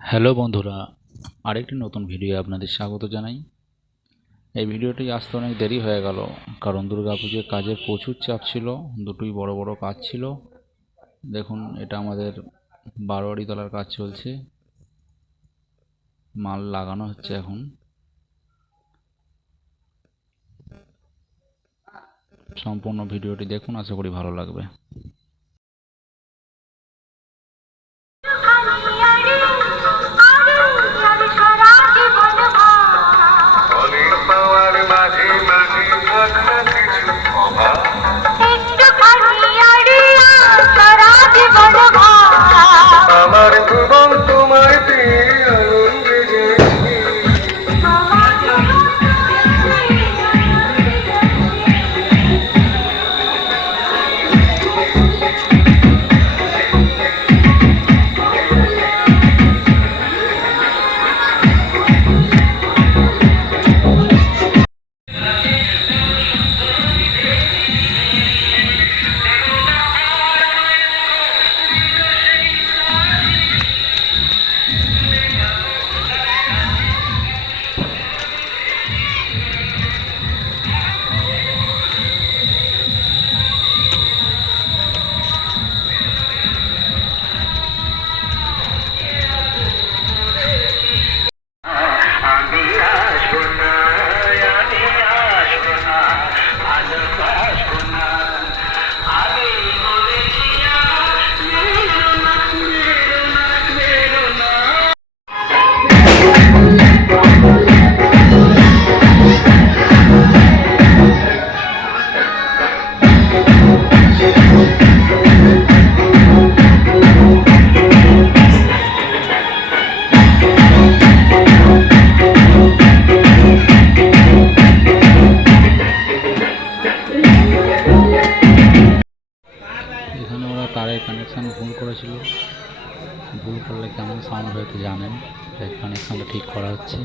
Hello বন্ধুরা, আরেকটি নতুন ভিডিও আপনাদের স্বাগত জানাই। এই ভিডিওটি আসতে অনেক দেরি হয়ে গেল, কারণ দুর্গাপুজোর কাজের প্রচুর চাপ ছিল। দুটোই বড় বড় কাজ ছিল। দেখুন, এটা আমাদের বারোয়ারিতলার কাজ চলছে, মাল লাগানো হচ্ছে এখন। সম্পূর্ণ ভিডিওটি দেখুন, আশা করি ভালো লাগবে। আমার জীবন তোমার দিয়ে আনন্দে গেছি। এখানে ওরা তারের কানেকশান ভুল করেছিল। ভুল করলে কেমন সাউন্ড হয়তো জানেন, তাই কানেকশানটা ঠিক করা হচ্ছে।